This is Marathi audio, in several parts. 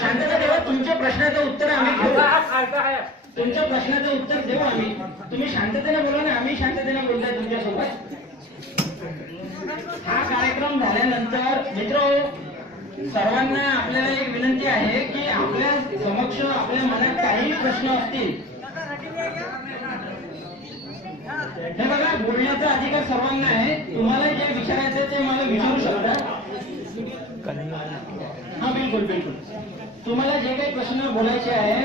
शांतता ठेवा. तुमच्या प्रश्नाचं उत्तर आम्ही घेऊ. तुमच्या प्रश्नाचं उत्तर देऊ आम्ही. तुम्ही शांततेने बोला ना, आम्ही शांततेने बोलतोय तुमच्यासोबत. हा कार्यक्रम झाल्यानंतर मित्र सर्वांना आपल्याला एक विनंती आहे की आपल्या समक्ष आपल्या मनात काही प्रश्न असतील, हे बघा, बोलण्याचा अधिकार सर्वांना आहे. तुम्हाला जे विचारायचं ते मला विचारू शकता. हा, बिलकुल बिलकुल. तुम्हाला जे काही प्रश्न बोलायचे आहे,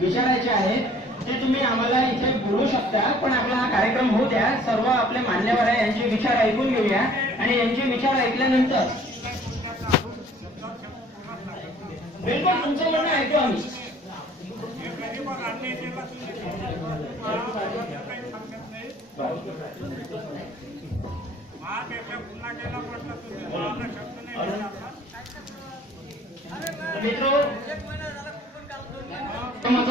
विचारायचे आहेत, ते तुम्ही आम्हाला इथे बोलू शकता. पण आपला हा कार्यक्रम होऊ द्या. सर्व आपले मान्यवर आहे, यांचे विचार ऐकून घेऊया आणि यांचे विचार ऐकल्यानंतर बिलकुल तुमचं म्हणणं ऐकू आम्ही. मित्रो,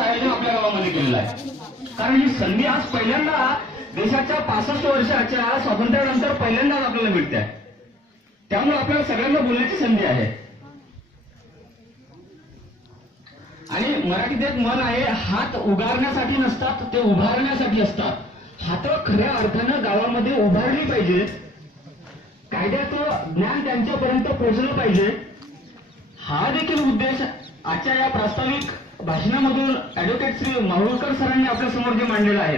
आयोजन आपल्या गावामध्ये केलेलं आहे. कारण ही संधी आज पहिल्यांदा देशाच्या 65 वर्षाच्या स्वातंत्र्यानंतर पहिल्यांदाच आपल्याला मिळते. त्यामुळे आपल्याला सगळ्यांना बोलण्याची संधी आहे. आणि मराठीत एक म्हण आहे, हात उगारण्यासाठी नसतात, ते उभारण्यासाठी असतात. हात खऱ्या अर्थानं गावामध्ये उभारली पाहिजे. कायद्याचं ज्ञान त्यांच्यापर्यंत पोहोचलं पाहिजे. हा देखील उद्देश आजच्या या प्रास्ताविक भाषणामधून ऍडव्होकेट श्री माहुरकर सरांनी आपल्या समोर जे मांडलेला आहे,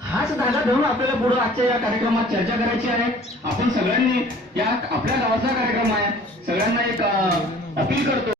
हाच धागा धरून आपल्याला पुढे आजच्या या कार्यक्रमात चर्चा करायची आहे. आपण सगळ्यांनी या आपल्या गावाचा कार्यक्रम आहे, सगळ्यांना एक अपील करतो.